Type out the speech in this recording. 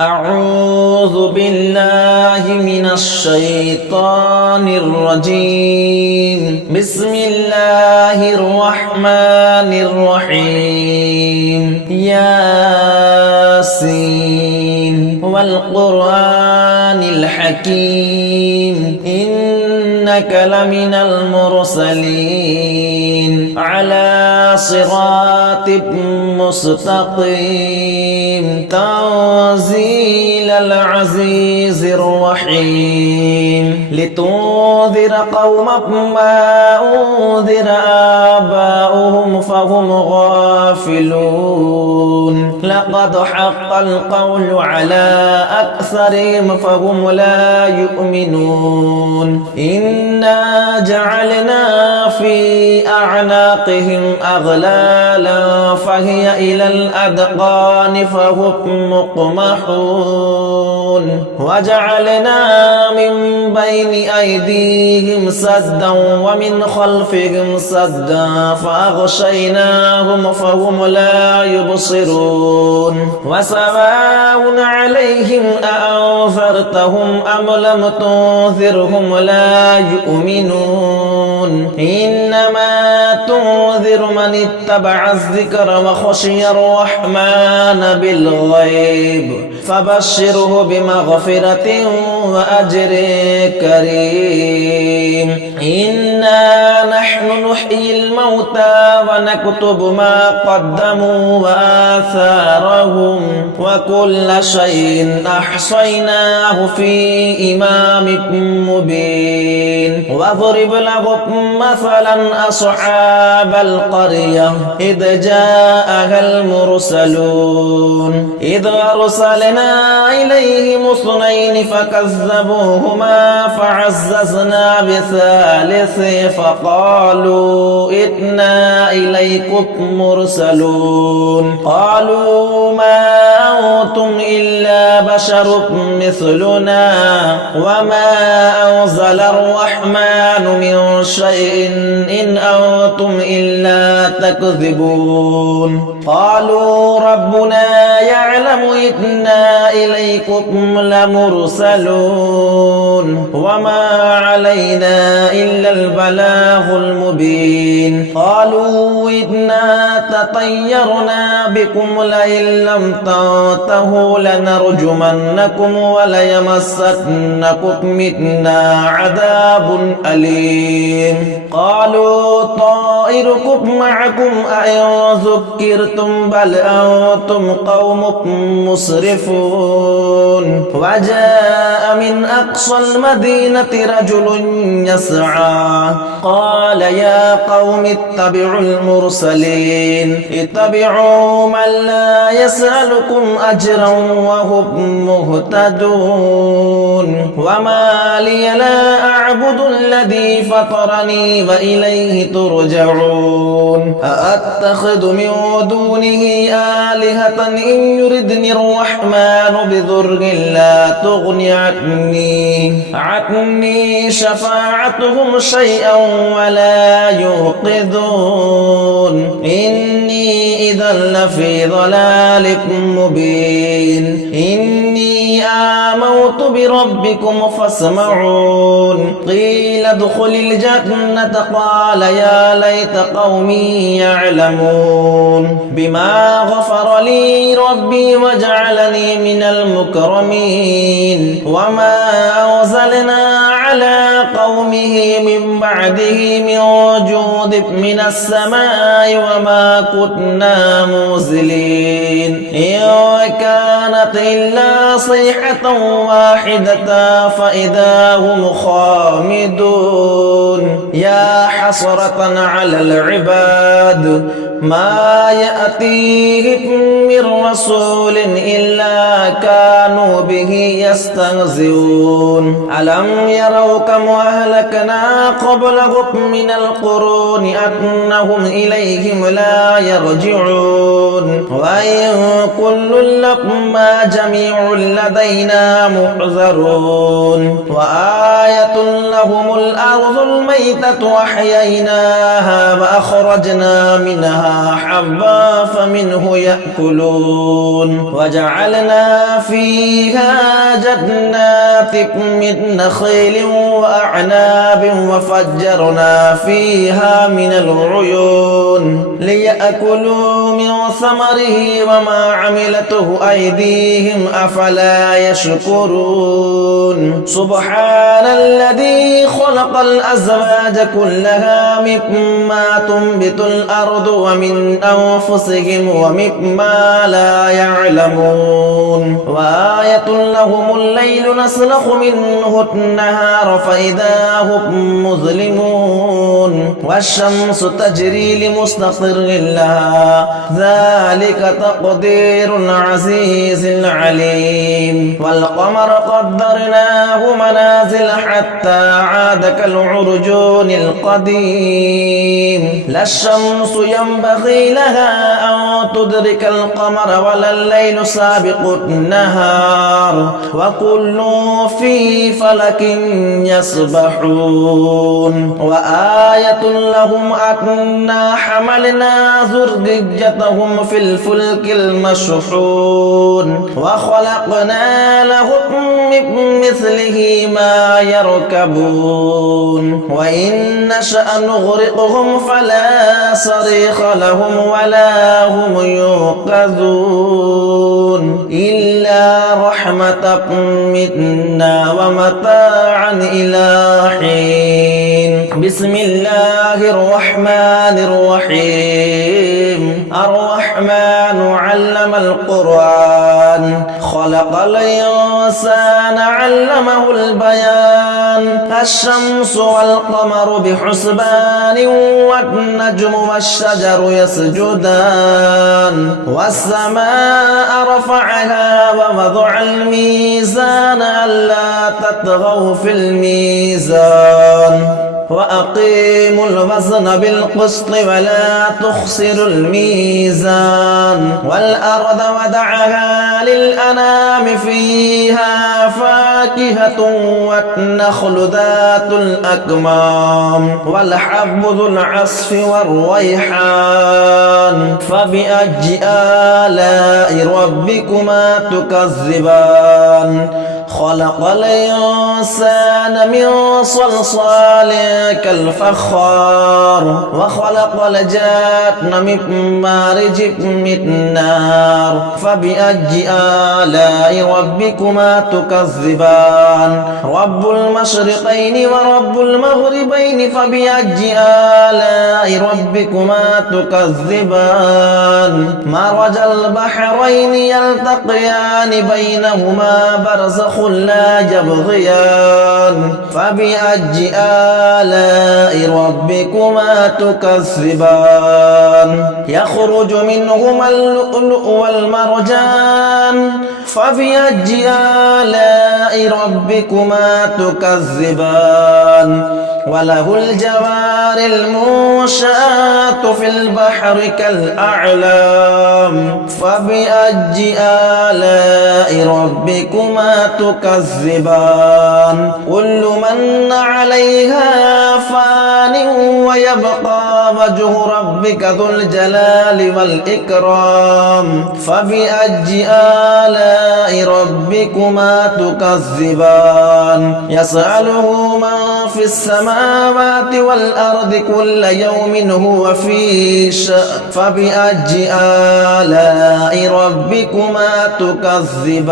أعوذ بالله من الشيطان الرجيم بسم الله الرحمن الرحيم ياسين والقرآن الحكيم إنك لمن المرسلين على صراط مستقيم تنزيل العزيز الرحيم لتنذر قوما ما أنذر آباؤهم فهم غافلون لقد حق القول على أكثرهم فهم لا يؤمنون إنا جعلنا في أعناقهم أغلالا فهي إلى الأذقان فهم مقمحون وجعلنا من بين أيديهم سدا ومن خلفهم سدا فأغشيناهم فهم لا يبصرون وسواء عليهم أأنذرتهم أم لم تنذرهم لا يؤمنون إنما تنذر من اتبع الذكر وخشي الرحمن بالغيب فبشره بمغفرة وأجر كريم إنا نحن نحيي الموتى ونكتب ما قدموا وآثارهم وكل شيء أحصيناه في إمام مبين واضرب لهم مثلا أصحاب القرية إذ جاءها المرسلون إذ أرسلنا إليهم اثنين فكذبوهما فعززنا بثالث فقالوا إنا إليكم مرسلون قالوا ما أنتم إلا بشر مثلنا وما أنزل الرحمن من شيء إن أنتم إلا تكذبون قالوا ربنا يعلم إنا إليكم لمرسلون وما علينا إلا البلاغ المبين قالوا إنا تطيرنا بكم لئن لم تنتهوا لنرجمنكم وليمسنكم منا عذاب أليم قالوا طائركم معكم أئن ذكرتم بل أنتم قوم مسرفون وجاء من أقصى المدينة رجل يسعى قال يا قوم اتبعوا المرسلين اتبعوا من لا يسألكم أجرا وهم مهتدون وما لي لا أعبد الذي فطرني وإليه ترجعون أأتخذ من دونه آلهة إن يردني الرحمن بضر لا تغني عني شفاعتهم شيئا ولا يوقظون إني إذا لفي ضلال مبين إني آمنت بربكم فاسمعون قيل ادخل الجنة قال يا ليت قومي يعلمون بما غفر لي ربي وجعلني من المكرمين وما أنزلنا على قومه من بعده من جود من السماء وما كنا منزلين إن كانت إلا صيحة واحدة فإذا هم خامدون يا حسرة على العباد ما يأتيهم من رسول إلا كانوا به يستهزئون ألم يروا كم أهلكنا قبلهم من القرون أنهم إليهم لا يرجعون وإن كل لما جميع لدينا محضرون وآية لهم الأرض الميتة أحييناها وأخرجنا منها حبا فمنه يأكلون وجعلنا فيها جنات من نخيل وأعناب وفجرنا فيها من العيون ليأكلوا من ثمره وما عملته أيديهم أفلا يشكرون سبحان الذي خلق الأزواج كلها مما تنبت الأرض ومن أنفسهم ومما لا يعلمون وآية لهم الليل نسلخ منه النهار فإذا هم مظلمون والشمس تجري لمستقر لها ذلك تقدير العزيز العليم والقمر قدرناه منازل حتى عاد كالعرجون القديم لا الشمس ينبغي لها أن تدرك القمر ولا الليل سابق النهار وكل في فلك يسبحون وآية لهم أنا حملنا ذريتهم في الفلك المشحون وخلقنا لهم من مثله ما يركبون وإن نشأ نغرقهم فلا صريخ لهم ولا هم ينقذون إلا رحمة منا ومتاعا إلى حين بسم الله الرحمن الرحيم الرحمن علم القرآن خلق الإنسان علمه البيان الشمس والقمر بحسبان والنجم والشجر يسجدان والسماء رفعها ووضع الميزان ألا تطغوا في الميزان وأقيموا الوزن بالقسط ولا تخسروا الميزان والأرض ودعها للأنام فيها فاكهة والنخل ذات الأكمام والحب ذو العصف والريحان فبأي آلاء ربكما تكذبان خلق الإنسان من صلصال كالفخار وخلق الجان من مارج من نار فبأي آلاء ربكما تكذبان رب المشرقين ورب المغربين فبأي آلاء ربكما تكذبان مرج البحرين يلتقيان بينهما برزخ لا يبغيان فبأي آلاء ربكما تكذبان يخرج منهما اللؤلؤ والمرجان فبأي آلاء ربكما تكذبان وله الجوار المنشآت في البحر كالأعلام فبأي آلاء ربكما تكذبان كل من عليها فان ويبقى وجه ربك ذو الجلال والإكرام فبأي آلاء ربكما تكذبان يسأله من في السماوات والأرض كل يوم هو في شأن فبأي آلاء ربكما تكذبان